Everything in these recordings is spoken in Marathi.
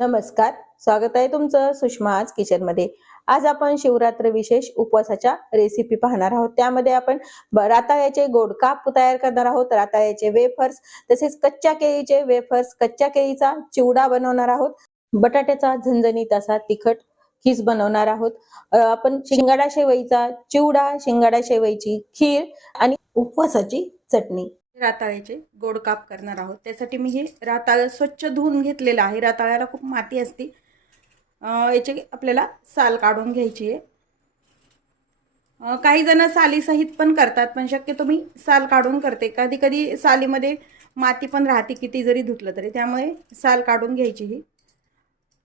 नमस्कार, स्वागत आहे तुमचं सुषमाज किचन मध्ये। आज आपण शिवरात्र विशेष उपवासाच्या रेसिपी पाहणार आहोत। त्यामध्ये आपण राताळ्याचे गोड काप तयार करणार आहोत, राताळ्याचे वेफर्स, तसेच कच्च्या केळीचे वेफर्स, कच्च्या केळीचा चिवडा बनवणार आहोत, बटाट्याचा झणझणीत असा तिखट खीस बनवणार आहोत, आपण शिंगाडा शेवईचा चिवडा, शिंगाडा शेवईची खीर आणि उपवासाची चटणी। राताळ्याचे गोड काप करणार आहोत। त्यासाठी मी हे राताळ स्वच्छ धुवून घेतलेलं आहे। राताळ्याला खूप माती असते, याचे आपल्याला साल काढून घ्यायची आहे। काही जण सालीसहित पण करतात, पण शक्यतो मी साल काढून करते। कधी कधी सालीमध्ये माती पण राहते किती जरी धुतलं तरी, त्यामुळे साल काढून घ्यायची। ही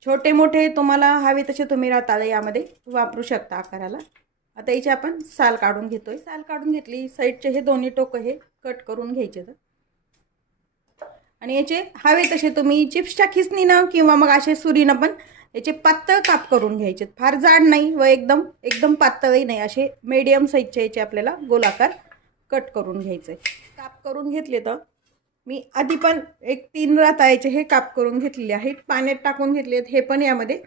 छोटे मोठे तुम्हाला हवे तसे तुम्ही राताळे यामध्ये वापरू शकता आकाराला। आता याचे आपण साल काढून घेतोय। साल काढून घेतली, साईडचे हे दोन्ही टोक हे कट करून घ्यायचे आणि याचे हवे तसे तुम्ही चिप्सच्या खिसणीनं किंवा मग असे सुरीनं पण याचे पातळ काप करून घ्यायचे। फार जाड नाही व एकदम पातळही नाही, असे मीडियम साईजचे याचे आपल्याला गोलाकार कट करून घ्यायचे। काप करून घेतले तर मी आधी पण एक 3 राताळ्याचे हे काप करून घेतलेले आहेत, पाण्यात टाकून घेतलेत। हे पण यामध्ये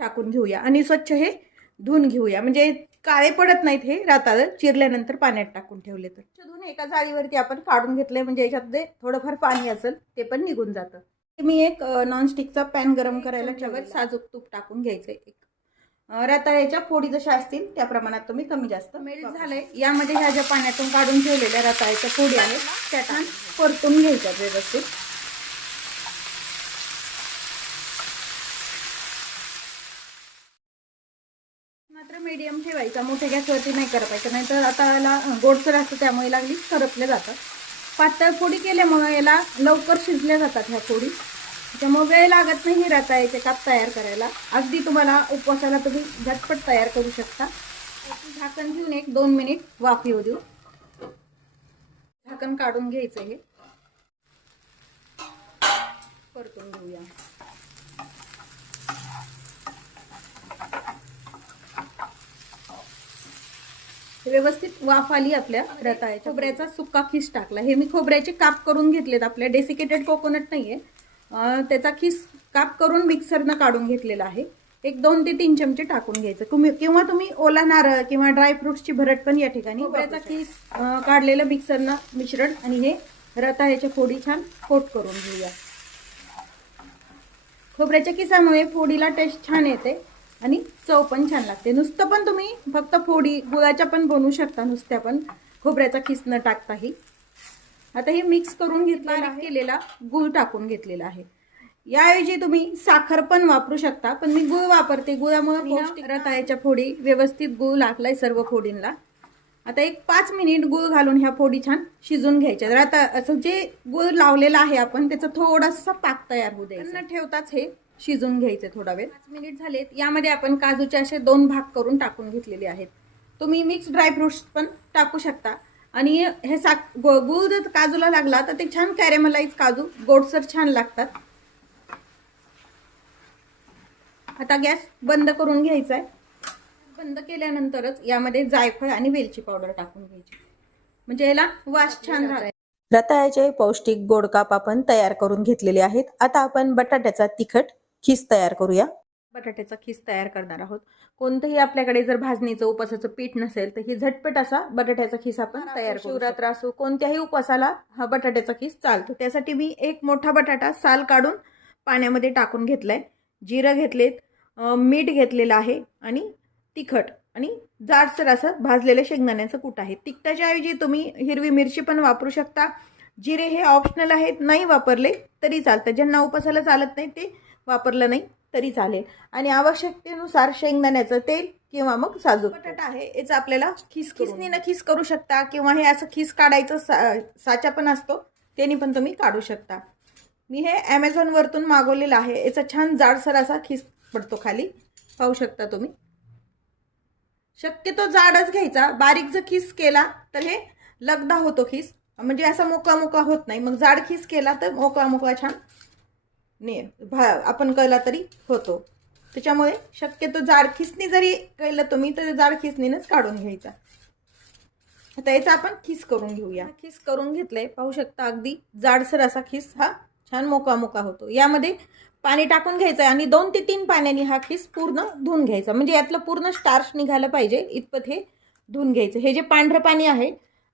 टाकून घेऊया आणि स्वच्छ हे धुवून घेऊया, म्हणजे काळे पडत नाहीत। हे राताळ चिरल्यानंतर पाण्यात टाकून ठेवले तर धुवून एका जाळीवरती आपण काढून घेतले, म्हणजे याच्यात थोडंफार पाणी असेल ते पण निघून जातं। मी एक नॉनस्टिकचा पॅन गरम करायला ठेवत साजूक तूप टाकून घ्यायचं। राताळ्याच्या फोडी जशा असतील त्या प्रमाणात तुम्ही कमी जास्त मेल्ट झालंय। यामध्ये ह्या ज्या पाण्यातून काढून ठेवलेल्या राताळ्याच्या फोडी आहेत त्या छान परतून घ्यायच्या व्यवस्थित। मात्र मीडियम ठेवायचा, मोठ्या गॅसवरती नाही करायचं, नाहीतर आता याला गोडसर असतं त्यामुळे लागली करपल्या जातात। पातळ फोडी केल्यामुळे याला लवकर शिजल्या जातात ह्या फोडी, त्यामुळे वेळ लागत नाही ही राताळ्याचे काप तयार करायला। अगदी तुम्हाला उपवासाला तुम्ही झटपट तयार करू शकता। झाकण घेऊन 1-2 मिनिट वाफ येऊ देऊ। झाकण काढून घ्यायचं, हे परतून घेऊया। व्यवस्थित वाफ आली आपल्या राताळ्याच्या। खोबऱ्याचा सुक्का खीस टाकला। हे मी खोबऱ्याचे काप करून घेतलेत, आपल्या डेसिकेटेड कोकोनट नाहीये, त्याचा खीस काप करून मिक्सरनं काढून घेतलेला आहे। 1-2 ते 3 चमचे टाकून घ्यायचं, किंवा तुम्ही ओला नारळ किंवा ड्राय फ्रुट्सची भरट पण या ठिकाणी। खोबऱ्याचा खीस काढलेलं मिक्सरनं मिश्रण आणि हे राताळ्याच्या फोडी छान कोट करून घेऊया। खोबऱ्याच्या किसामुळे फोडीला टेस्ट छान येते आणि चव पण छान लागते। नुसतं पण तुम्ही फक्त फोडी गुळाच्या पण बनवू शकता, नुसत्या पण खोबऱ्याचा खीस न टाकताही। आता हे मिक्स करून घेतलेला केलेला गुळ टाकून घेतलेला आहे। याऐवजी तुम्ही साखर पण वापरू शकता, पण मी गुळ वापरते। गुळामुळे राताळ्याच्या फोडी व्यवस्थित गुळ लागलाय सर्व फोडींना। आता एक 5 मिनिट गुळ घालून ह्या फोडी छान शिजून घ्यायच्या। आता असं जे गुळ लावलेला आहे आपण त्याचा थोडासा पाक तयार होऊ द्यायचा, न ठेवताच हे शिजून घ्यायचे थोडा वेळ। 5 मिनिट झालेत, यामध्ये आपण काजूचे असे 2 भाग करून टाकून घेतलेले आहेत। तुम्ही मिक्स ड्राय फ्रुट्स पण टाकू शकता आणि हे गुळ जर काजूला लागला तर ते छान कॅरेमलाइज काजू गोडसर छान लागतात। आता गॅस बंद करून घ्यायचा आहे। बंद केल्यानंतरच यामध्ये जायफळ आणि वेलची पावडर टाकून घ्यायची, म्हणजे याला वास छान राहतो। रताळ्याचे पौष्टिक गोड काप आपण तयार करून घेतलेले आहेत। आता आपण बटाट्याचा तिखट खीस तयार करूया। बटाट्याचा खीस तयार करणार आहोत। कोणतंही आपल्याकडे जर भाजणीचं उपवासाचं पीठ नसेल तर ही झटपट असा बटाट्याचा खीस आपण तयार करू। शिवरात्र असो कोणत्याही उपवासाला हा बटाट्याचा खीस चालतो। त्यासाठी मी एक मोठा बटाटा साल काढून पाण्यामध्ये टाकून घेतलाय, जिरं घेतलेत, मीठ घेतलेलं आहे आणि तिखट आणि जाडसर असं भाजलेलं शेंगदाण्याचं कूट आहे। तिखटाच्या ऐवजी तुम्ही हिरवी मिरची पण वापरू शकता। जिरे हे ऑप्शनल आहेत, नाही वापरले तरी चालतं। ज्यांना उपवासाला चालत नाही ते वापरलं नाही तरी चालेल। आणि आवश्यकतेनुसार शेंगदाण्याचं तेल किंवा मग साजूक बटाटा आहे याचा आपल्याला खिसणीनं खीस करू शकता, किंवा हे असं खीस काढायचं साचा पण असतो त्याने पण तुम्ही काढू शकता। मी हे Amazon वरतून मागवलेलं आहे, याचा छान जाडसर असा खीस पडतो खाली, पाहू शकता तुम्ही। शक्यतो जाडच घ्यायचा, बारीक जर खीस केला तर हे लगदा होतो खीस, म्हणजे असा मोकळा होत नाही। मग जाड खीस केला तर मोकळा छान आपण केला तरी होतो। त्याच्यामुळे शक्यतो जाड खिसणी जरी केलं तुम्ही तर जाड खिसणीनंच काढून घ्यायचा। आता याचा आपण खीस करून घेऊया। खीस करून घेतलंय, पाहू शकता अगदी जाडसर असा खीस हा छान मोकळा मोकळा होतो. यामध्ये पाणी टाकून घ्यायचं आणि 2 ते 3 पाण्याने हा खीस पूर्ण धुवून घ्यायचा. म्हणजे यातलं पूर्ण स्टार्च निघालं पाहिजे इतपत हे धुवून घ्यायचं. हे जे पांढरं पाणी आहे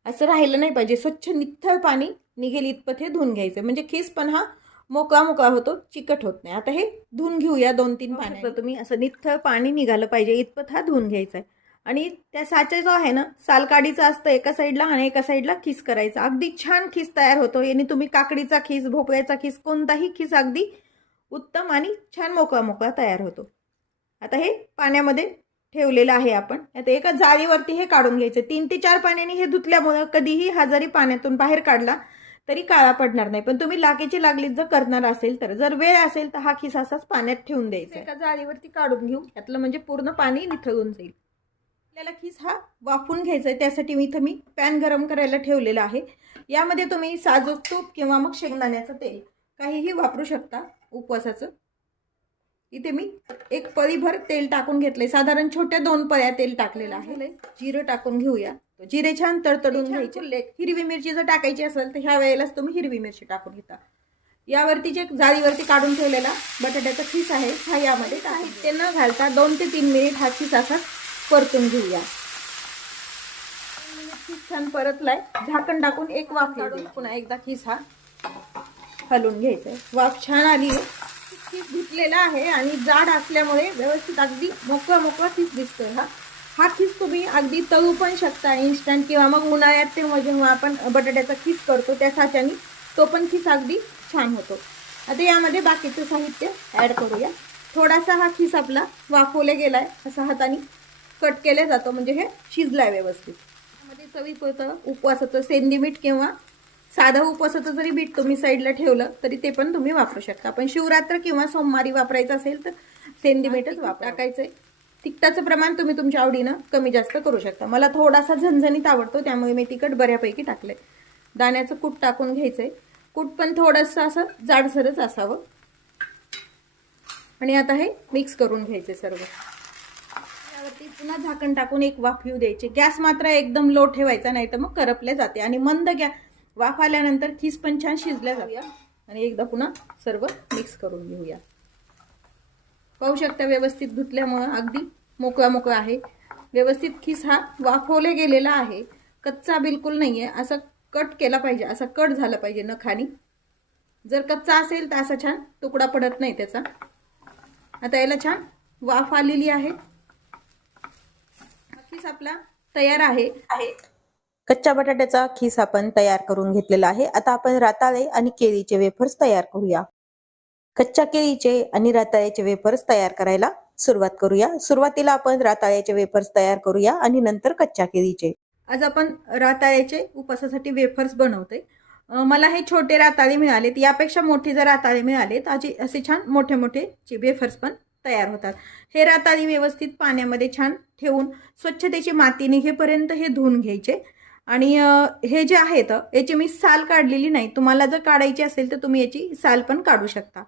असं राहिलं नाही पाहिजे, स्वच्छ निथळ पाणी निघेल इतपत हे धुवून घ्यायचं. म्हणजे खीस पण हा मोकळा मोकळा होतो, चिकट होत नाही. आता हे धुवून घेऊया 2-3 पाण्याने. तुम्ही असं निथळ पाणी निघालं पाहिजे इतपत हा धुवून घ्यायचा आहे. आणि त्या साचा जो आहे ना, सालकाडीचं असतं एका साईडला आणि एका साईडला खीस करायचा. अगदी छान खीस तयार होतो. याने तुम्ही काकडीचा खीस, भोपळ्याचा खीस, कोणताही खीस अगदी उत्तम आणि छान मोकळा मोकळा तयार होतो. आता हे पाण्यामध्ये ठेवलेलं आहे आपण. आता एका जाळीवरती हे काढून घ्यायचं. 3 ते 4 पाण्याने हे धुतल्यामुळे कधीही हा जरी पाण्यातून बाहेर काढला तरी काळा पडणार नाही. पण तुम्ही लाकेची लागलीच जर करणार असेल तर, जर वेळ असेल तर हा खिसा असाच पाण्यात ठेवून द्यायचा. एका जाळीवरती काढून घेऊ, यातलं म्हणजे पूर्ण पाणी निथळून जाईल. आपल्याला खीस हा वाफून घ्यायचा आहे. त्यासाठी इथं मी पॅन गरम करायला ठेवलेला आहे. यामध्ये तुम्ही साजूक तूप किंवा मग शेंगदाण्याचं तेल काहीही वापरू शकता उपवासाचं. इथे मी एक पळीभर तेल टाकून घेतलंय. साधारण छोट्या 2 पळ्या तेल टाकलेलं आहे. जिरं टाकून घेऊया. जिरे छान तडतडून घ्यायचे. हिरवी मिरची जर टाकायची असेल तर ह्या वेळेलाच तुम्ही हिरवी मिरची टाकून घेता. यावरती जे जाळीवरती काढून ठेवलेला बटाट्याचा खीस आहे हा यामध्ये टाकायचा. ते न घालता 2 ते 3 मिनिट हा खीस असा परतून घेऊया. खीस छान परतलाय. झाकण टाकून एक वाफ काढून पुन्हा एकदा खीस हा हलवून घ्यायचा आहे. वाफ छान आली आहे. खीस धुतलेला आहे आणि जाड असल्यामुळे व्यवस्थित अगदी मोकळा मोकळा खीस दिसतोय. हा खीस तुम्ही अगदी तळू पण शकता इन्स्टंट, किंवा मग उन्हाळ्यात तेव्हा जेव्हा आपण बटाट्याचा खीस करतो त्या साच्याने तो पण खीस अगदी छान होतो. आता यामध्ये बाकीचं साहित्य ॲड करूया. थोडासा हा खीस आपला वाफवला गेलाय, असा हाताने कट केला जातो म्हणजे हे शिजलाय व्यवस्थित. यामध्ये चवीपुरतं उपवासाचं सेंधी मीठ किंवा साधं उपवासाचं जरी बीट तुम्ही साईडला ठेवलं तरी ते पण तुम्ही वापरू शकता. पण शिवरात्र किंवा सोमवारी वापरायचं असेल तर सेंधी मीठच टाकायचंय. तिखटाचं प्रमाण तुम्ही तुमच्या आवडीनं कमी जास्त करू शकता. मला थोडासा झणझणीत आवडतो त्यामुळे मी तिखट बऱ्यापैकी टाकलंय. दाण्याचं कूट टाकून घ्यायचंय. कूट पण थोडंसं असं जाडसरच असावं. आणि आता हे मिक्स करून घ्यायचे सर्व. यावरती पुन्हा झाकण टाकून एक वाफ येऊ द्यायची. गॅस मात्र एकदम लो ठेवायचा, नाही तर मग करपले जाते. आणि मंद वाफ आल्यानंतर खीस पण छान शिजल्या जाऊया. आणि एकदा पुन्हा सर्व मिक्स करून घेऊया. पाहू शकता व्यवस्थित धुतल्यामुळं अगदी मोकळा मोकळा आहे. व्यवस्थित खीस हा वाफवले गेलेला आहे, कच्चा बिलकुल नाही आहे. असं कट केला पाहिजे, असा कट झाला पाहिजे नखानी. जर कच्चा असेल तर असा छान तुकडा पडत नाही त्याचा. आता याला छान वाफ आलेली आहे. खीस आपला तयार आहे. कच्च्या बटाट्याचा खीस आपण तयार करून घेतलेला आहे. आता आपण रताळे आणि केळीचे वेफर्स तयार करूया. कच्च्या केळीचे आणि रताळ्याचे वेफर्स तयार करायला सुरुवात करूया. सुरुवातीला आपण रताळ्याचे वेफर्स तयार करूया आणि नंतर कच्च्या केळीचे. आज आपण रताळ्याचे उपवासासाठी वेफर्स बनवतोय. मला हे छोटे रताळे मिळालेत. यापेक्षा मोठे जर रताळे मिळालेत असे छान मोठे मोठे वेफर्स पण तयार होतात. हे रताळे व्यवस्थित पाण्यामध्ये छान ठेवून स्वच्छतेची माती निघेपर्यंत हे धुवून घ्यायचे. आणि हे जे आहेत याची मी साल काढलेली नाही. तुम्हाला जर काढायची असेल तर तुम्ही याची साल पण काढू शकता.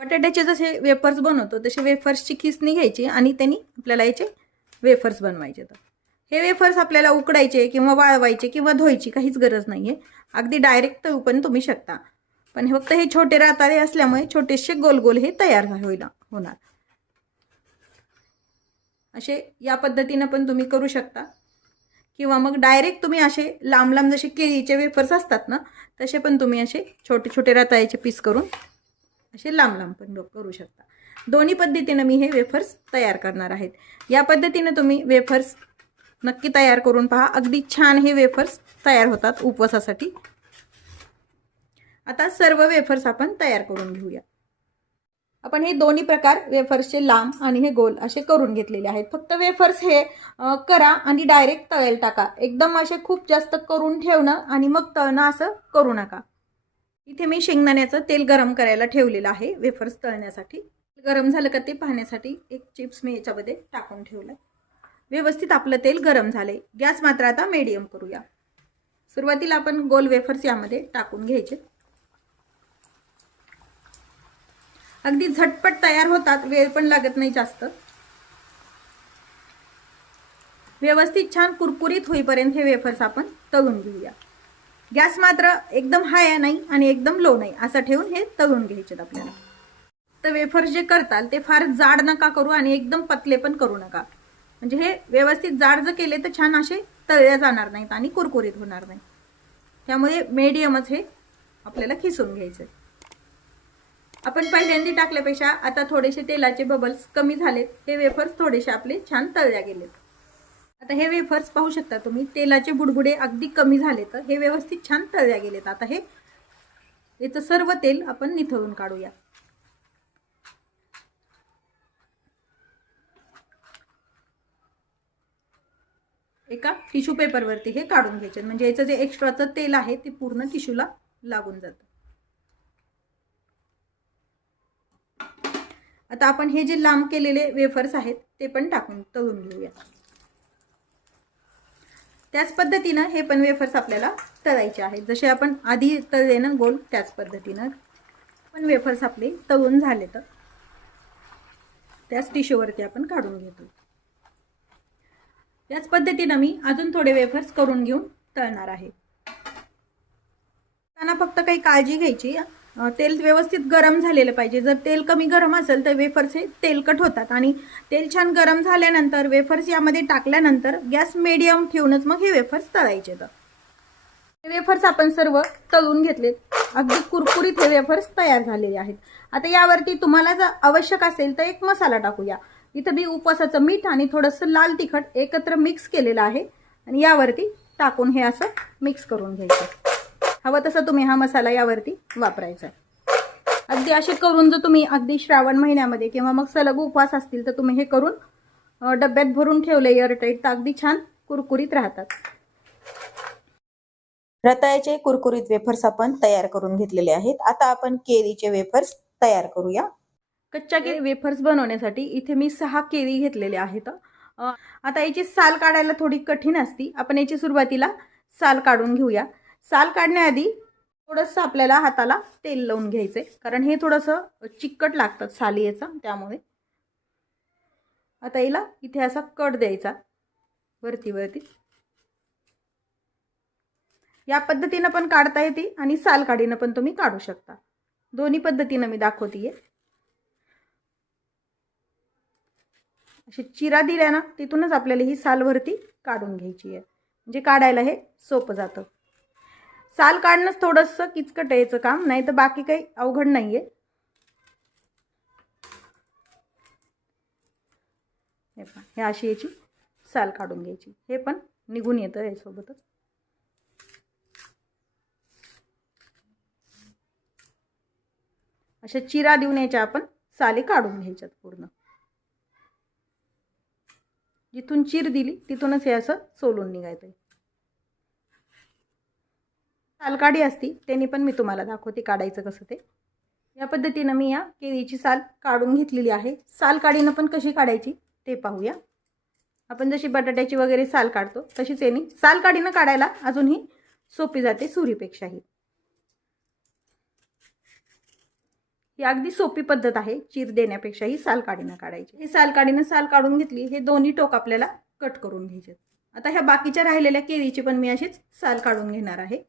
बटाट्याचे जसे वेफर्स बनवतो तसे वेफर्सची खिसणी घ्यायची आणि त्यांनी आपल्याला याचे वेफर्स बनवायचे. तर हे वेफर्स आपल्याला उकडायचे किंवा वाळवायचे किंवा धुवायची काहीच गरज नाही आहे. अगदी डायरेक्ट तळू पण तुम्ही शकता. पण फक्त हे छोटे रताळे असल्यामुळे छोटेसे गोल गोल हे तयार होणार. असे या पद्धतीनं पण तुम्ही करू शकता. किंवा मग डायरेक्ट तुम्ही असे लांब लांब जसे केळीचे वेफर्स असतात ना तसे पण तुम्ही असे छोटे छोटे रताळ्याचे पीस करून असे लांब लांब पण करू शकता. दोन्ही पद्धतीनं मी हे वेफर्स तयार करणार आहेत. या पद्धतीनं तुम्ही वेफर्स नक्की तयार करून पहा. अगदी छान हे वेफर्स तयार होतात उपवासासाठी. आता सर्व वेफर्स आपण तयार करून घेऊया. आपण हे दोन्ही प्रकार वेफर्सचे लांब आणि हे गोल असे करून घेतलेले आहेत. फक्त वेफर्स हे करा आणि डायरेक्ट तळेल टाका. एकदम असे खूप जास्त करून ठेवणं आणि मग तळणं असं करू नका. इथे मी शेंगदाण्याचं तेल गरम करायला ठेवलेलं आहे वेफर्स तळण्यासाठी. गरम झालं का ते पाहण्यासाठी एक चिप्स मी याच्यामध्ये टाकून ठेवलं. व्यवस्थित आपलं तेल गरम झालंय. गॅस मात्र आता मीडियम करूया. सुरुवातीला आपण गोल वेफर्स यामध्ये टाकून घ्यायचे. अगदी झटपट तयार होतात, वेळ पण लागत नाही जास्त. व्यवस्थित छान कुरकुरीत होईपर्यंत हे वेफर्स आपण तळून घेऊया. गॅस मात्र एकदम हाय नाही आणि एकदम लो नाही असं ठेवून हे तळून घ्यायचे आपल्याला. तर वेफर्स जे करताल ते फार जाड नका करू आणि एकदम पतले पण करू नका. म्हणजे हे व्यवस्थित जाड जर केले तर छान असे तळले जाणार नाहीत आणि कुरकुरीत होणार नाही. त्यामुळे मीडियमच हे आपल्याला खिसून घ्यायचं. आपण पहिल्यांदा टाकल्यापेक्षा आता थोडेसे तेलाचे बबल्स कमी झालेत. हे वेफर्स थोडेसे आपले छान तळल्या गेलेत. आता हे वेफर्स पाहू शकता तुम्ही, तेलाचे बुडबुडे अगदी कमी झाले, तर हे व्यवस्थित छान तळल्या गेलेत. आता हे याचं सर्व तेल आपण निथळून काढूया. एका टिश्यू पेपरवरती हे काढून घ्यायचे, म्हणजे याचं जे एक्स्ट्राचं तेल आहे ते पूर्ण टिश्यूला लागून जातं. आता आपण हे जे लांब केलेले वेफर्स आहेत ते पण टाकून तळून घेऊया. त्याच पद्धतीनं हे पण वेफर्स आपल्याला तळायचे आहेत. जसे आपण आधी तळले ना गोल, त्याच पद्धतीनं पण वेफर्स आपले तळून झाले. तर त्याच टिश्यूवरती आपण काढून घेतो. याच पद्धतीनं मी अजून थोडे वेफर्स करून घेऊन तळणार आहे. त्यांना फक्त काही काळजी घ्यायची, तेल व्यवस्थित गरम झालेलं पाहिजे. जर तेल कमी गरम असेल तर वेफर्स हे तेलकट होतात आणि तेल छान गरम झाल्यानंतर वेफर्स यामध्ये टाकल्यानंतर गॅस मीडियम ठेवूनच मग हे वेफर्स तळायचे. तर हे वेफर्स आपण सर्व तळून घेतलेत. अगदी कुरकुरीत हे वेफर्स तयार झालेले आहेत. आता यावरती तुम्हाला जर आवश्यक असेल तर एक मसाला टाकूया. इथं मी उपवासाचं मीठ आणि थोडंसं लाल तिखट एकत्र मिक्स केलेलं आहे आणि यावरती टाकून हे असं मिक्स करून घ्यायचं. हवं तसं तुम्ही हा मसाला यावरती वापरायचा. अगदी असे करून जर तुम्ही अगदी श्रावण महिन्यामध्ये किंवा मग सलग उपवास असतील तर तुम्ही हे करून डब्यात भरून ठेवले एअरटाईट, तर अगदी छान कुरकुरीत राहतात. रताळ्याचे कुरकुरीत वेफर्स आपण तयार करून घेतलेले आहेत. आता आपण केळीचे वेफर्स तयार करूया. कच्च्या केळी वेफर्स बनवण्यासाठी इथे मी 6 केळी घेतलेले आहेत. आता याची साल काढायला थोडी कठीण असती. आपण याची सुरुवातीला साल काढून घेऊया. साल काढण्याआधी थोडंसं आपल्याला हाताला तेल लावून घ्यायचंय, कारण हे थोडंसं चिकट लागतात साली याचा, त्यामुळे. आता याला इथे असा कट द्यायचा वरती वरती. या पद्धतीनं पण काढता येते आणि साल काढीनं पण तुम्ही काढू शकता. दोन्ही पद्धतीनं मी दाखवतीये. अशी चिरा दिल्या ना तिथूनच आपल्याला ही साल वरती काढून घ्यायची आहे, म्हणजे काढायला हे सोपं जातं. साल काढणंच थोडंसं किचकट यायचं काम, नाही तर बाकी काही अवघड नाहीये. हे अशी याची साल काढून घ्यायची. हे पण निघून येतं यासोबतच. अशा चिरा देऊन याच्या आपण साली काढून घ्यायच्यात पूर्ण. जिथून चीर दिली तिथूनच हे असं सोलून निघायचं. सालकाडी असती त्यांनी पण मी तुम्हाला दाखवते काढायचं कसं ते. या पद्धतीनं मी या केळीची साल काढून घेतलेली आहे. साल काढीनं पण कशी काढायची ते पाहूया. आपण जशी बटाट्याची वगैरे साल काढतो तशीच यानी साल काढीनं काढायला अजूनही सोपी जाते सुरीपेक्षाही. ही अगदी सोपी पद्धत आहे चीर देण्यापेक्षाही साल काढीनं काढायची. हे साल काढीनं साल काढून घेतली. हे दोन्ही टोक आपल्याला कट करून घ्यायचे. आता ह्या बाकीच्या राहिलेल्या केळीची पण मी अशीच साल काढून घेणार आहे.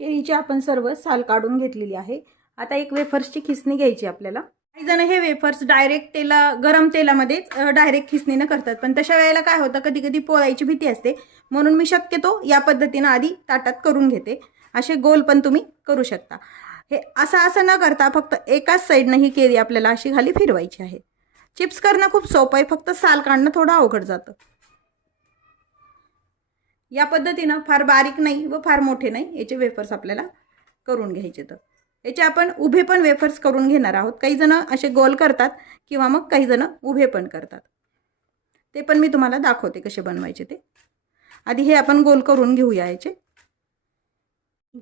केळीची आपण सर्व साल काढून घेतलेली आहे. आता एक वेफर्सची खिसणी घ्यायची आपल्याला. काही जण हे वेफर्स डायरेक्ट गरम तेलामध्ये डायरेक्ट खिसणीनं करतात, पण तशा वेळेला काय होतं कधी कधी पोळायची भीती असते, म्हणून मी शक्यतो या पद्धतीनं आधी ताटात करून घेते. असे गोल पण तुम्ही करू शकता. हे असं न करता फक्त एकाच साईडनं ही केळी आपल्याला अशी खाली फिरवायची आहे. चिप्स करणं खूप सोपं आहे, फक्त साल काढणं थोडं अवघड जातं. या पद्धतीनं फार बारीक नाही व फार मोठे नाही याचे वेफर्स आपल्याला करून घ्यायचे. तर याचे आपण उभे पण वेफर्स करून घेणार आहोत. काही जण असे गोल करतात किंवा मग काही जण उभे पण करतात. ते पण मी तुम्हाला दाखवते कसे बनवायचे ते. आधी हे आपण गोल करून घेऊया. याचे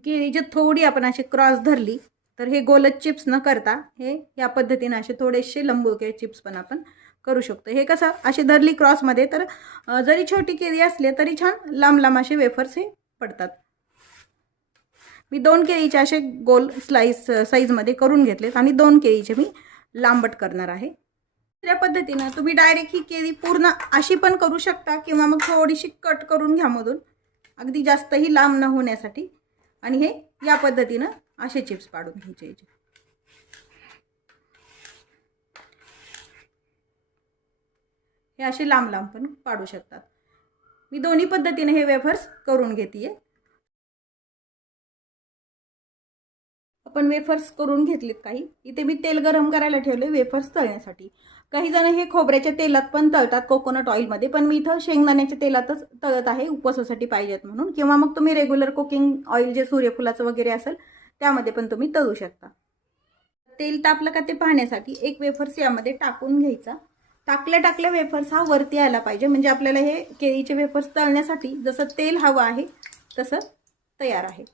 केळी जे थोडी आपण अशी क्रॉस धरली तर हे गोलच चिप्स न करता हे या पद्धतीने असे थोडेसे लंबुके चिप्स पण आपण करू शकतो. हे कसं अशी धरली क्रॉसमध्ये तर जरी छोटी केळी असली तरी छान लांब लांब असे वेफर्स हे पडतात. मी 2 केळीचे असे गोल साईजमध्ये करून घेतलेत आणि 2 केळीचे मी लांबट करणार आहे. दुसऱ्या पद्धतीनं तुम्ही डायरेक्ट ही केळी पूर्ण अशी पण करू शकता किंवा मग थोडीशी कट करून घ्या मधून, अगदी जास्तही लांब न होण्यासाठी. आणि हे या पद्धतीनं असे चिप्स पाडून घ्यायचे याचे. हे असे लांब लांब पण पाडू शकतात. मी दोन्ही पद्धतीने हे वेफर्स करून घेतेय. आपण वेफर्स करून घेतलेत काही. इथे मी तेल गरम करायला ठेवले वेफर्स तळण्यासाठी. काही जण हे खोबऱ्याच्या तेलात पण तळतात, कोकोनट ऑइलमध्ये, पण मी इथं शेंगदाण्याच्या तेलातच तळत आहे उपवासासाठी पाहिजेत म्हणून. किंवा मग तुम्ही रेग्युलर कुकिंग ऑइल जे सूर्यफुलाचं वगैरे असेल त्यामध्ये पण तुम्ही तळू शकता. तेल तापलं का ते पाहण्यासाठी एक वेफर्स यामध्ये टाकून घ्यायचा. टाकल्या वेफर्स हा वरती आला पाहिजे, म्हणजे आपल्याला हे केळीचे वेफर्स तळण्यासाठी जसं तेल हवं आहे तसं तयार आहे.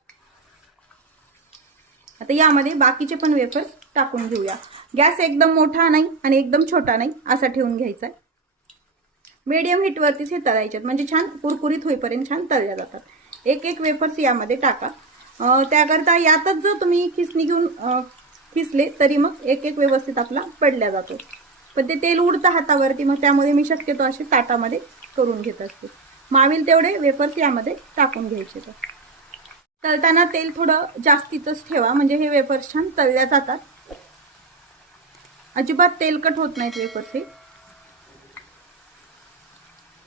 आता यामध्ये बाकीचे पण वेफर्स टाकून घेऊया. गॅस एकदम मोठा नाही आणि एकदम छोटा नाही असा ठेवून घ्यायचा. मीडियम हीटवरतीच हे तळायचे, म्हणजे छान कुरकुरीत होईपर्यंत छान तळल्या जातात. एक एक वेफर्स यामध्ये टाका. त्याकरता यातच जर तुम्ही खिसणी घेऊन खिसले तरी मग एक एक व्यवस्थित आपला पडल्या जातो. पण ते तेल उडतं हातावरती, मग त्यामुळे मी शक्यतो असे ताटामध्ये करून घेत असते. मावेल तेवढे वेफर्स यामध्ये टाकून घ्यायचे. तळताना तेल थोडं जास्तीच ठेवा, म्हणजे हे वेफर्स छान तळल्या जातात. अजिबात तेलकट होत नाहीत वेफर्स हे.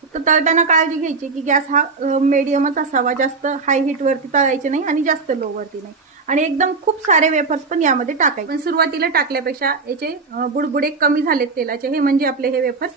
फक्त तळताना काळजी घ्यायची की गॅस हा मीडियमच असावा, जास्त हाय हीटवरती तळायचे नाही आणि जास्त लोवरती नाही. आणि एकदम खूप सारे वेफर्स पण यामध्ये टाकायचे. पण सुरुवातीला टाकल्यापेक्षा याचे बुडबुडे कमी झालेत तेलाचे, हे म्हणजे आपले हे वेफर्स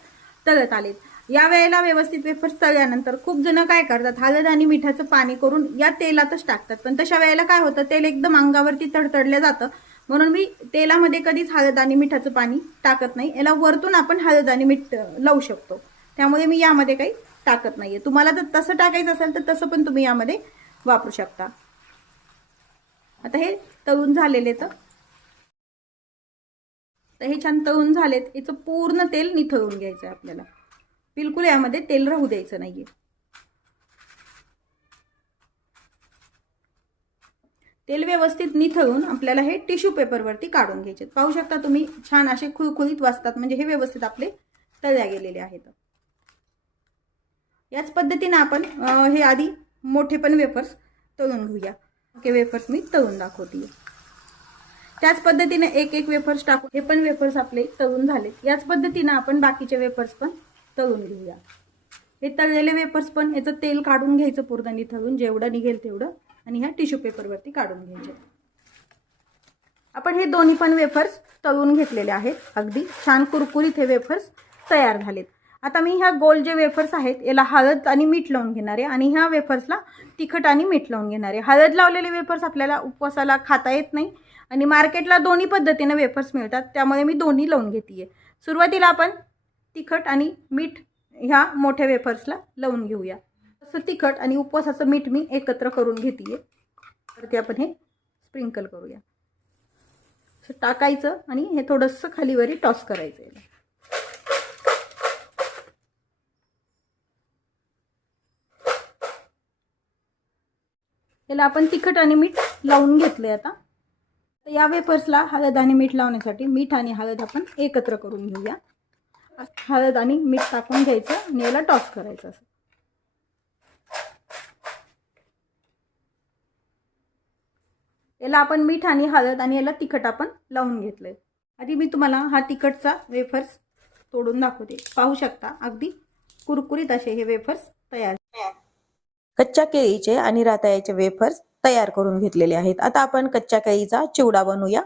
तळत आलेत. या वेळेला व्यवस्थित वेफर्स तळल्यानंतर खूप जण काय करतात, हळद आणि मिठाचं पाणी करून या तेलातच टाकतात. पण तशा वेळेला काय होतं, तेल एकदम अंगावरती तडतडलं जातं. म्हणून मी तेलामध्ये कधीच हळद आणि मिठाचं पाणी टाकत नाही. याला वरतून आपण हळद आणि मीठ लावू शकतो, त्यामुळे मी यामध्ये काही टाकत नाहीये. तुम्हाला जर तसं टाकायचं असेल तर तसं पण तुम्ही यामध्ये वापरू शकता. आता हे तळून झालेले तर हे छान तळून झालेत. याचं पूर्ण तेल निथळून घ्यायचं आहे आपल्याला. बिलकुल यामध्ये तेल राहू द्यायचं नाहीये. तेल व्यवस्थित निथळून आपल्याला हे टिश्यू पेपरवरती काढून घ्यायचे. पाहू शकता तुम्ही छान असे खुळखुळीत वाजतात, म्हणजे हे व्यवस्थित आपले तळल्या गेलेले आहेत. याच पद्धतीने आपण हे आधी मोठे पण वेफर्स तळून घेऊया. हे वेफर्स मी तळून दाखवते. त्याच पद्धतीने एक एक वेफर्स टाकून हे पण वेफर्स आपले तळून झालेत. याच पद्धतीने आपण बाकीचे वेफर्स पण तळून घेऊया. हे तळलेले वेफर्स पण याचं तेल काढून घ्यायचं पूर्ण निथळून, जेवढं निघेल तेवढं, आणि ह्या टिश्यू पेपरवरती काढून घ्यायचे. आपण हे दोन्ही पण वेफर्स तळून घेतलेले आहेत. अगदी छान कुरकुरीत हे वेफर्स तयार झालेत. आता मी ह्या गोल जे वेफर्स आहेत याला हळद आणि मीठ लावून घेणार आहे, आणि ह्या वेफर्सला तिखट आणि मीठ लावून घेणार आहे. हळद लावलेले वेफर्स आपल्याला उपवासाला खाता येत नाही, आणि मार्केटला दोन्ही पद्धतीने वेफर्स मिळतात, त्यामुळे मी दोन्ही लावून घेतेय. सुरुवातीला आपण तिखट आणि मीठ ह्या मोठ्या वेफर्सला लावून घेऊया. तसं तिखट आणि उपवासाचं मीठ मी एकत्र करून घेतेय. तर ते आपण हे स्प्रिंकल करूया. असं टाकायचं आणि हे थोडंसं खालीवरी टॉस करायचं. याला आपण तिखट आणि मीठ लावून घेतले. आता या वेफर्सला हळद आणि मीठ लावण्यासाठी मीठ आणि हळद आपण एकत्र करून घेऊया. हळद आणि मीठ टाकून घ्यायचं आणि याला टॉस करायचं. असं याला आपण मीठ आणि हळद आणि याला तिखट आपण लावून घेतलंय. आधी मी तुम्हाला हा तिखटचा वेफर्स तोडून दाखवते. पाहू शकता अगदी कुरकुरीत असे हे वेफर्स तयार. कच्च्या केळीचे आणि रताळ्याचे वेफर्स तयार करून घेतलेले आहेत. आता आपण कच्च्या केळीचा चिवडा बनवूया.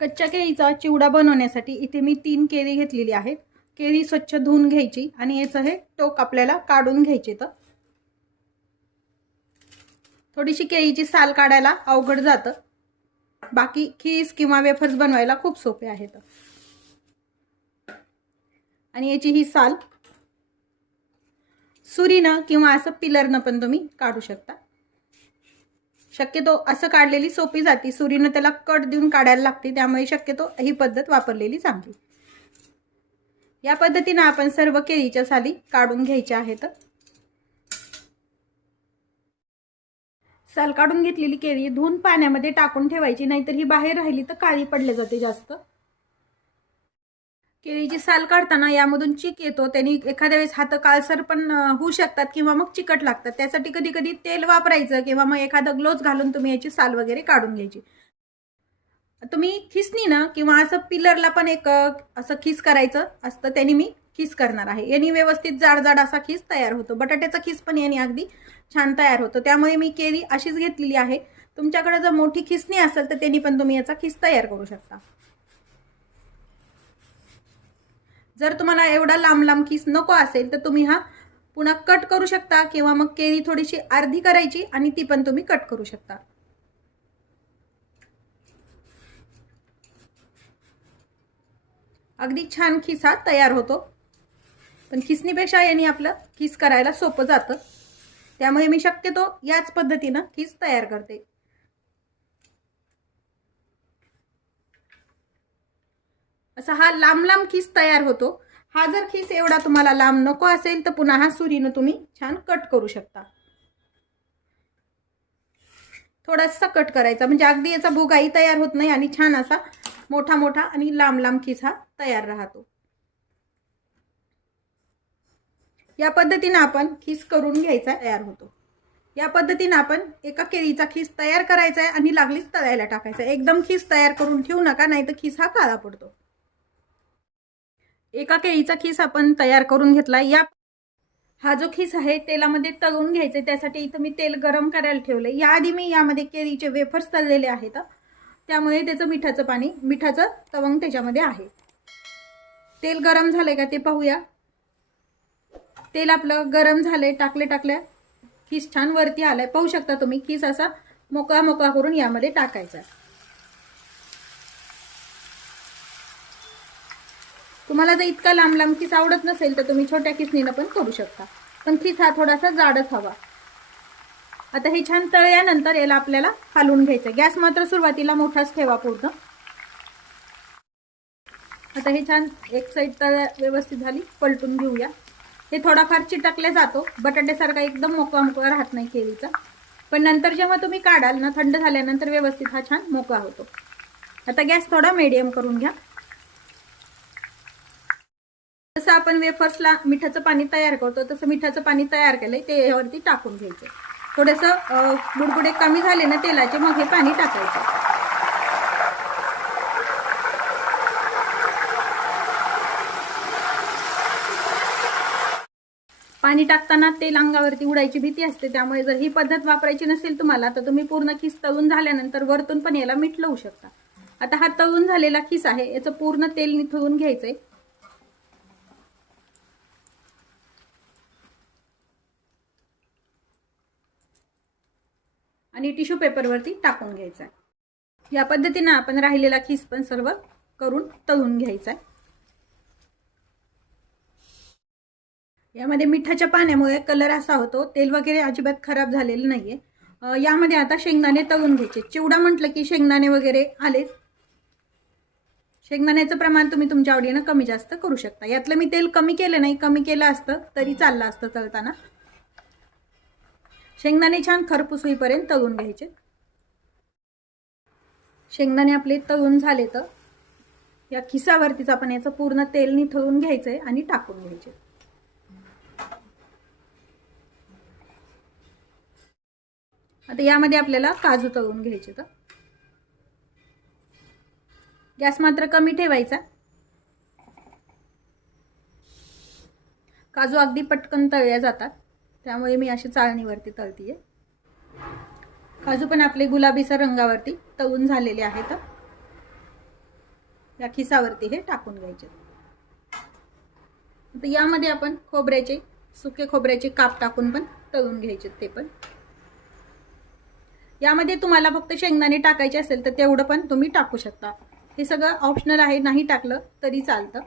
कच्च्या केळीचा चिवडा बनवण्यासाठी इथे मी 3 केळी घेतलेली आहेत. केळी स्वच्छ धुवून घ्यायची आणि याचं हे टोक आपल्याला काढून घ्यायचे. तर थोडीशी केळीची साल काढायला अवघड जातं, बाकी खीस किंवा वेफर्स बनवायला खूप सोपे आहेत. आणि याची ही साल सुरीनं किंवा असं पिलरनं पण तुम्ही काढू शकता. शक्यतो असं काढलेली सोपी जाती, सुरीनं त्याला कट देऊन काढायला लागते, त्यामुळे शक्यतो ही पद्धत वापरलेली चांगली. या पद्धतीने आपण सर्व केळीच्या साली काढून घ्यायच्या आहेत. साल काढून घेतलेली केळी धुवून पाण्यामध्ये टाकून ठेवायची, नाहीतर ही बाहेर राहिली तर काळी पडली जाते जास्त. केळीची साल काढताना यामधून चीक येतो, त्यांनी एखाद्या वेळेस हात काळसर पण होऊ शकतात किंवा मग चिकट लागतात. त्यासाठी कधी कधी तेल वापरायचं किंवा मग एखादा ग्लोव्ज घालून तुम्ही याची साल वगैरे काढून घ्यायची. तुम्ही खिसनी ना किंवा असं पिलरला पण एक असं खिस करायचं असतं, त्यांनी मी खिस करणार आहे. यांनी व्यवस्थित जाड जाड असा खिस तयार होतो. बटाट्याचा खिस पण यांनी अगदी छान तयार होतो. त्यामुळे मी केळी अशीच घेतलेली आहे. तुमच्याकडे जर मोठी खिसणी असेल तर त्यांनी पण तुम्ही याचा खिस तयार करू शकता. जर तुम्हाला एवढा लांब लांब खिस नको असेल तर तुम्ही हा पुन्हा कट करू शकता किंवा मग केळी थोडीशी अर्धी करायची आणि ती पण तुम्ही कट करू शकता. अगदी छान खिस हा तयार होतो. पण खिसणीपेक्षा यांनी आपलं खिस करायला सोपं जातं. त्यामुळे मी शक्यतो याच पद्धतीनं खिस तयार करते. असा हा लांब लांब खिस तयार होतो. हा जर खिस एवढा तुम्हाला लांब नको असेल तर पुन्हा हा सुरीनं तुम्ही छान कट करू शकता. थोडासा कट करायचा म्हणजे अगदी याचा भुगाही तयार होत नाही आणि छान असा मोठा मोठा आणि लांब लांब खिस हा तयार राहतो. या पद्धतीने आपण खिस करून घ्यायचा तयार होतो. या पद्धतीने आपण एका केळीचा खिस तयार करायचा आहे आणि लागलीच तळायला टाकायचा. एकदम खिस तयार करून ठेवू नका, नाही तर खिस हा काळा पडतो. एका केळीचा खिस आपण तयार करून घेतला. हा जो खिस आहे तेलामध्ये तळून घ्यायचे. त्यासाठी इथं मी तेल गरम करायला ठेवले. याआधी मी यामध्ये केळीचे वेफर्स तळलेले आहेत, त्यामुळे त्याचं मिठाचं तवंग त्याच्यामध्ये आहे. तेल गरम झालंय का ते पाहूया. तेल आपलं गरम झालंय. टाकल्या खिस छान वरती आलाय. पाहू शकता तुम्ही. खिस असा मोकळा मोकळा करून यामध्ये टाकायचा. तुम्हाला जर इतका लांब लांब खिस आवडत नसेल तर तुम्ही छोट्या खिसणीनं पण करू शकता, पण खिस हा थोडासा जाडच हवा. आता हे छान तळल्यानंतर याला आपल्याला हलवून घ्यायचं. गॅस मात्र सुरुवातीला मोठाच ठेवा पूर्ण. आता हे छान एक साईड व्यवस्थित झाली. पलटून घेऊया. हे थोडाफार चिटकले जातो. बटाट्यासारखा एकदम मोकळा मोकळा राहत नाही केळीचा, पण नंतर जेव्हा तुम्ही काढाल ना, थंड झाल्यानंतर व्यवस्थित हा छान मोकळा होतो. आता गॅस थोडा मीडियम करून घ्या. जसं आपण वेफर्सला मिठाचं पाणी तयार करतो तसं मिठाचं पाणी तयार केलंय. ते यावरती टाकून घ्यायचं. थोडंसं बुडबुडे कमी झाले ना तेलाचे, मग हे पाणी टाकायचं. पाणी टाकताना तेल अंगावरती उडायची भीती असते. त्यामुळे जर ही पद्धत वापरायची नसेल तुम्हाला तर तुम्ही पूर्ण खिस तळून झाल्यानंतर वरतून पण याला मीठ लावू शकता. आता हा तळून झालेला खिस आहे, याचं पूर्ण तेल निथळून घ्यायचंय. आणि टिश्यू पेपरवरती टाकून घ्यायचा. या पद्धतीने आपण राहिलेला खिस पण सर्व करून तळून घ्यायचा. यामध्ये मिठाच्या पाण्यामुळे कलर असा होतो. तेल वगैरे अजिबात खराब झालेलं नाहीये. यामध्ये आता शेंगदाणे तळून घ्यायचे. चिवडा म्हटलं की शेंगदाणे वगैरे आलेच. शेंगदाण्याचं प्रमाण तुम्ही तुमच्या आवडीनं कमी जास्त करू शकता. यातलं मी तेल कमी केलं नाही, कमी केलं असतं तरी चाललं असतं तळताना. शेंगदाणे छान खरपूस होईपर्यंत तळून घ्यायचे. शेंगदाणे आपले तळून झाले तर या खिसावरतीच आपण याचं पूर्ण तेल निथळून घ्यायचंय आणि टाकून घ्यायचे. आता यामध्ये आपल्याला काजू तळून घ्यायचे. तर गॅस मात्र कमी ठेवायचा. काजू अगदी पटकन तळल्या जातात, त्यामुळे मी अशी चाळणीवरती तळतीये. काजू पण आपले गुलाबीसर रंगावरती तळून झालेले आहेत. या खिसावरती हे टाकून घ्यायचे. आता यामध्ये आपण सुके खोबऱ्याचे काप टाकून पण तळून घ्यायचे. ते पण यामध्ये तुम्हाला फक्त शेंगदाणे टाकायचे असेल तर तेवढं पण तुम्ही टाकू शकता. हे सगळं ऑप्शनल आहे, नाही टाकलं तरी चालतं.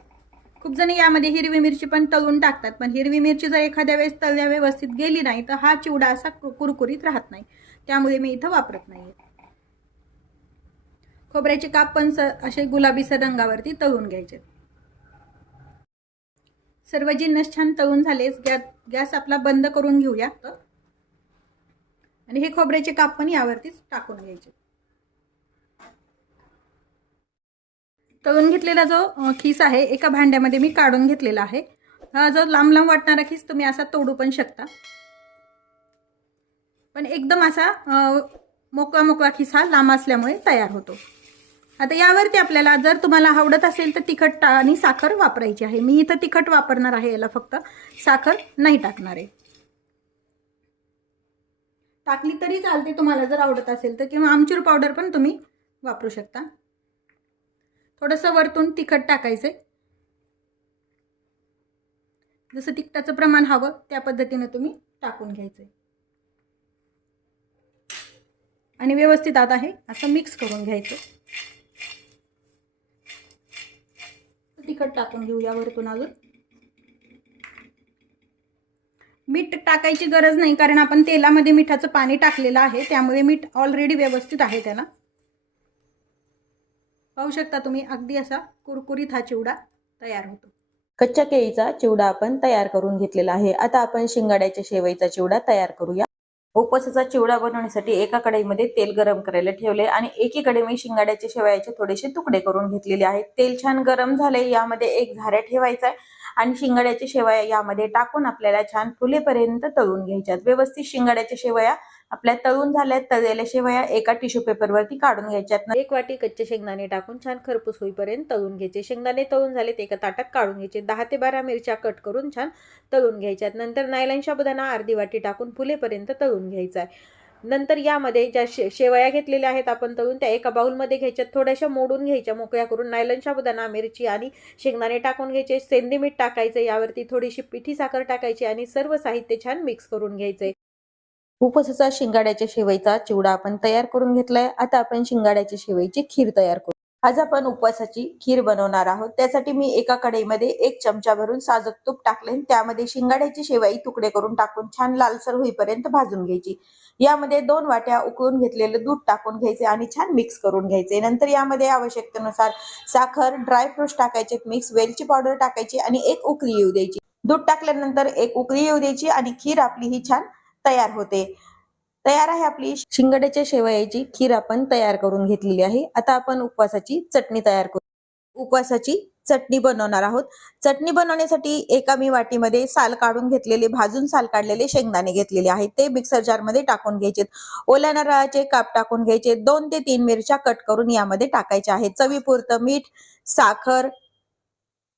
खूप जण यामध्ये हिरवी मिरची पण तळून टाकतात, पण हिरवी मिरची जर एखाद्या वेळेस तळल्या व्यवस्थित गेली नाही तर हा चिवडा असा कुरकुरीत राहत नाही. त्यामुळे मी इथं वापरत नाहीये. खोबऱ्याचे काप पण असे गुलाबीसर रंगावरती तळून घ्यायचे. सर्व जिन्नस छान तळून झाले. गॅस आपला बंद करून घेऊया आणि हे खोबऱ्याचे काप पण यावरतीच टाकून घ्यायचे. तळून घेतलेला जो खीस आहे एका भांड्यामध्ये मी काढून घेतलेला आहे. हा जो लांब लांब वाटणारा खीस तुम्ही असा तोडू पण शकता, पण एकदम असा मोकळा मोकळा खीस हा लांब असल्यामुळे तयार होतो. आता यावरती आपल्याला जर तुम्हाला आवडत असेल तर तिखट आणि साखर वापरायची आहे. मी इथं तिखट वापरणार आहे, याला फक्त साखर नाही टाकणार आहे. टाकली तरी चालते तुम्हाला जर आवडत असेल तर, किंवा आमचूर पावडर पण तुम्ही वापरू शकता. थोडंसं वरतून तिखट टाकायचं, जसं तिखटाचं प्रमाण हवं त्या पद्धतीने तुम्ही टाकून घ्यायचं आणि व्यवस्थित आता हे असं मिक्स करून घ्यायचं. तिखट टाकून घेऊया वरतून. अजून मीठ टाकायची गरज नाही, कारण आपण तेलामध्ये मिठाचं पाणी टाकलेलं आहे, त्यामुळे मीठ ऑलरेडी व्यवस्थित आहे त्याला. पाहू शकता तुम्ही, अगदी असा कुरकुरीत हा चिवडा तयार होतो. कच्च्या केळीचा चिवडा आपण तयार करून घेतलेला आहे. आता आपण शिंगाड्याच्या शेवईचा चिवडा तयार करूया. उपवासाचा चिवडा बनवण्यासाठी एका कढईमध्ये तेल गरम करायला ठेवले आणि एकीकडे मी शिंगाड्याच्या शेवयाचे थोडेसे तुकडे करून घेतलेले आहेत. तेल छान गरम झाले, यामध्ये एक झाऱ्या ठेवायचा आणि शिंगाड्याच्या शेवया यामध्ये टाकून आपल्याला छान फुलेपर्यंत तळून घ्यायच्यात. व्यवस्थित शिंगाड्याच्या शेवया आपल्या तळून झाल्यात. तळलेल्या शेवया एका टिश्यू पेपरवरती काढून घ्यायच्यात. एक वाटी कच्चे शेंगदाणे टाकून छान खरपूस होईपर्यंत तळून घ्यायचे. शेंगदाणे तळून झालेत एका ताटात काढून घ्यायचे. 10 ते 12 मिरच्या कट करून छान तळून घ्यायच्यात. नंतर नायलॉन साबुदाणा अर्धी वाटी टाकून फुलेपर्यंत तळून घ्यायचा आहे. नंतर यामध्ये ज्या शेवया घेतलेल्या आहेत आपण तळून, त्या एका बाउलमध्ये घ्यायच्यात. थोड्याशा मोडून घ्यायच्या, मोकळ्या करून. नायलॉन साबुदाणा, मिरची आणि शेंगदाणे टाकून घ्यायचे. सेंधी मीठ टाकायचं, यावरती थोडीशी पिठी साखर टाकायची आणि सर्व साहित्य छान मिक्स करून घ्यायचंय. उपवासाचा शिंगाड्याच्या शेवईचा चिवडा आपण तयार करून घेतलाय. आता आपण शिंगाड्याच्या शेवईची खीर तयार करू. आज आपण उपवासाची खीर बनवणार आहोत. त्यासाठी मी एका कढईमध्ये 1 चमचा भरून साजूक तूप टाकले. त्यामध्ये शिंगाड्याची शेवई तुकडे करून टाकून छान लालसर होईपर्यंत भाजून घ्यायची. यामध्ये 2 वाट्या उकळून घेतलेले दूध टाकून घ्यायचे आणि छान मिक्स करून घ्यायचे. नंतर यामध्ये आवश्यकतेनुसार साखर, ड्रायफ्रुट्स टाकायचे, मिक्स वेलची पावडर टाकायची आणि 1 उकळी येऊ द्यायची. दूध टाकल्यानंतर 1 उकळी येऊ द्यायची आणि खीर आपली ही छान तयार होते. तयार आहे आपली शिंगाड्याच्या शेवयाची खीर आपण तयार करून घेतलेली आहे. आता आपण उपवासाची चटणी तयार करू. उपवासाची चटणी बनवणार आहोत. चटणी बनवण्यासाठी एका मी वाटीमध्ये साल काढून घेतलेले, भाजून साल काढलेले शेंगदाणे घेतलेले आहेत. ते मिक्सर जार मध्ये टाकून घ्यायचे. ओल्या नारळाचे काप टाकून घ्यायचे. 2 ते 3 मिरच्या कट करून यामध्ये टाकायच्या आहेत. चवीपुरतं मीठ, साखर,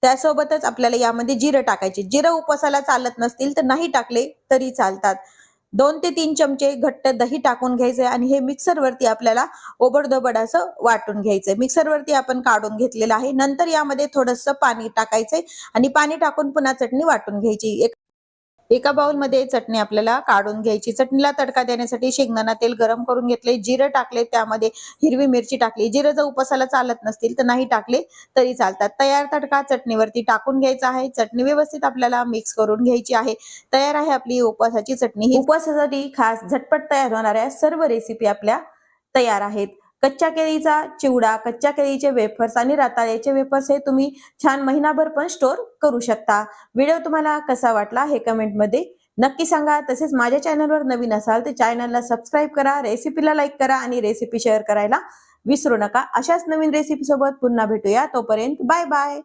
त्यासोबतच आपल्याला यामध्ये जिरं टाकायचे. जिरं उपवासाला चालत नसतील तर नाही टाकले तरी चालतात. 2 ते 3 चमचे घट्ट दही टाकून घ्यायचे आणि हे मिक्सरवरती आपल्याला ओबडधोबड असं वाटून घ्यायचंय. मिक्सरवरती आपण काढून घेतलेलं आहे. नंतर यामध्ये थोडंसं पाणी टाकायचंय आणि पाणी टाकून पुन्हा चटणी वाटून घ्यायची. एका बाउलमध्ये चटणी आपल्याला काढून घ्यायची. चटणीला तडका देण्यासाठी शेंगदाणा तेल गरम करून घेतले, जिरं टाकले, त्यामध्ये हिरवी मिरची टाकली. जिरं जर उपवासाला चालत नसतील तर नाही टाकले तरी चालतात. तयार तडका चटणीवरती टाकून घ्यायचा आहे. चटणी व्यवस्थित आपल्याला मिक्स करून घ्यायची आहे. तयार आहे आपली उपवासाची चटणी. उपवासासाठी खास झटपट तयार होणाऱ्या सर्व रेसिपी आपल्या तयार आहेत. कच्च्या केळीचा चिवडा, कच्च्या केळीचे वेफर्स आणि रताळ्याचे वेफर्स हे तुम्ही छान महिनाभर पण स्टोर करू शकता. व्हिडिओ तुम्हाला कसा वाटला हे कमेंटमध्ये नक्की सांगा. तसेच माझ्या चॅनलवर नवीन असाल तर चॅनलला सबस्क्राईब करा, रेसिपीला लाईक करा आणि रेसिपी शेअर करायला विसरू नका. अशाच नवीन रेसिपी सोबत पुन्हा भेटूया. तोपर्यंत बाय बाय.